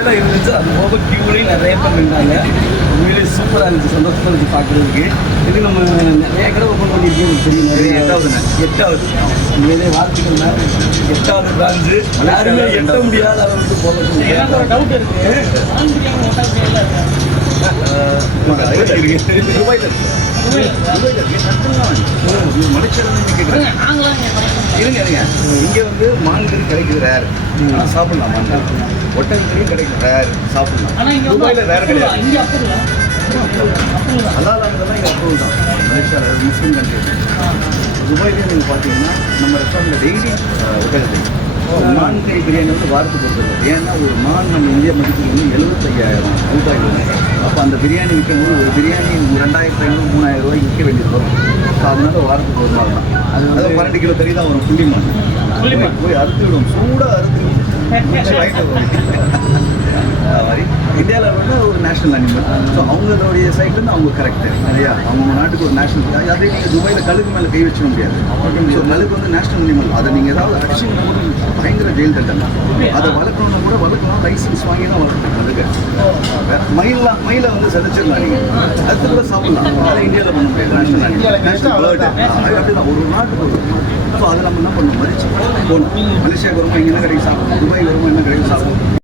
இருந்துச்சு. அது போக கியூலையும் நிறைய பேர் இருந்தாங்க. உண்மையிலேயே சூப்பராக இருந்துச்சு, சந்தோஷமாக இருந்துச்சு பார்க்குறதுக்கு. இது நம்ம நிறைய கடை ஓப்பன் பண்ணியிருக்கோம், உங்களுக்கு தெரியும். எட்டாவது உண்மையிலேயே வாழ்த்துக்கள் மேம். 8வது பிரான்ச்சு யாருமே எட்ட முடியாத அளவுக்கு போக டவுட் இருக்கு. இருங்க இங்கே வந்து மான்கள் கிடைக்குது ரேர், ஆனால் சாப்பிடலாம். மான்கள் ஒட்டகத்துலேயும் கிடைக்கும் ரேர், சாப்பிடலாம். துபாயில் ரேர் கிடையாது. ஹலாலானதெல்லாம் இங்கே அப்ரூவல் தான். மலேசியாவில் முஸ்லீம் கண்ட்ரி. துபாயிலேயே நீங்கள் பார்த்தீங்கன்னா நம்ம ரெஸ்டாரண்ட்டில் டெய்லி ஒட்டகத்தை மான் கறி பிரியாணி வந்து வாரத்துக்கு கொடுத்துருவோம். ஏன்னா ஒரு மான் நம்ம இந்திய மதிப்பில் வந்து 75,000 ரூபாய். அப்போ அந்த பிரியாணி விற்கும்போது ஒரு பிரியாணி 2,500 3,000 ரூபாய்க்கு விற்க வேண்டியது வரும். ஸோ அதனால வாரத்துக்கு ஒரு நாள் தான். அது 12 கிலோ தறி தான் வரும். புள்ளிமான் போய் அறுத்து விடும், சூடாக அறுத்து விடும். அது மாதிரி இந்தியாவில் வந்து ஒரு நேஷனல் அனிமல். ஸோ அவங்களுடைய சைட்லேருந்து அவங்க கரெக்டு இல்லையா? அவங்க நாட்டுக்கு ஒரு நேஷனல். அதே நீங்கள் துபாயில் கழுகு மேலே கை வச்சிட முடியாது. ஸோ கழுகு வந்து நேஷனல் அனிமல். அதை நீங்கள் ஏதாவது அடிஷன் கூட பயங்கர ஜெயில் தண்டனை. அதை வளர்க்கணும்னா கூட வளர்க்கலாம், லைசன்ஸ் வாங்கி தான் வளர்க்கணும். கழுகு மயிலை வந்து செதைச்சிடலாம் நீங்கள், அது கூட சாப்பிடலாம். அதை இந்தியாவில் பண்ண முடியாது. National animal, national bird. அப்படிதான் ஒரு நாட்டுக்கு ஒரு. ஸோ அதை நம்ம என்ன பண்ணணும், மதிச்சு போகணும். மலேசியாவுக்கு வரும்போது இங்கே என்ன கிடைக்கும் சாப்பிடணும், துபாய் வரும்போது என்ன கிடைக்கும் சாப்பிடணும்.